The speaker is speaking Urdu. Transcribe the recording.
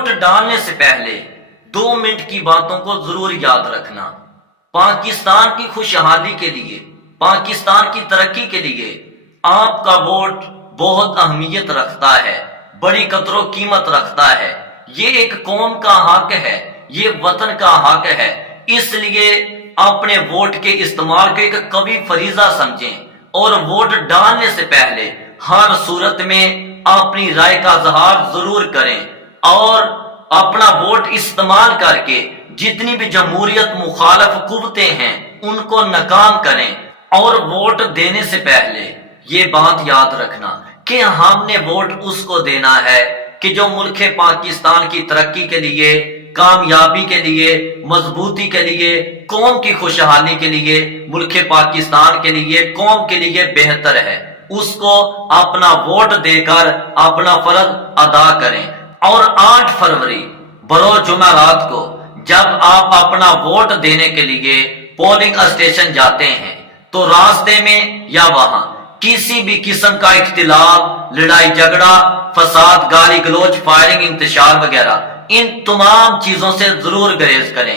ووٹ ڈالنے سے پہلے 2 منٹ کی باتوں کو ضرور یاد رکھنا۔ پاکستان کی خوشحالی کے لیے، پاکستان کی ترقی کے لیے آپ کا ووٹ بہت اہمیت رکھتا ہے، بڑی قدر و قیمت رکھتا ہے۔ یہ ایک قوم کا حق ہے، یہ وطن کا حق ہے، اس لیے اپنے ووٹ کے استعمال کو ایک قوی فریضہ سمجھیں اور ووٹ ڈالنے سے پہلے ہر صورت میں اپنی رائے کا اظہار ضرور کریں اور اپنا ووٹ استعمال کر کے جتنی بھی جمہوریت مخالف قوتیں ہیں ان کو ناکام کریں۔ اور ووٹ دینے سے پہلے یہ بات یاد رکھنا کہ ہم نے ووٹ اس کو دینا ہے کہ جو ملک پاکستان کی ترقی کے لیے، کامیابی کے لیے، مضبوطی کے لیے، قوم کی خوشحالی کے لیے، ملک پاکستان کے لیے، قوم کے لیے بہتر ہے، اس کو اپنا ووٹ دے کر اپنا فرض ادا کریں۔ اور 8 فروری بروز جمعرات کو جب آپ اپنا ووٹ دینے کے لیے پولنگ اسٹیشن جاتے ہیں تو راستے میں یا وہاں کسی بھی قسم کا اختلاف، لڑائی جھگڑا، فساد، گالی گلوچ، فائرنگ، انتشار وغیرہ ان تمام چیزوں سے ضرور گریز کریں۔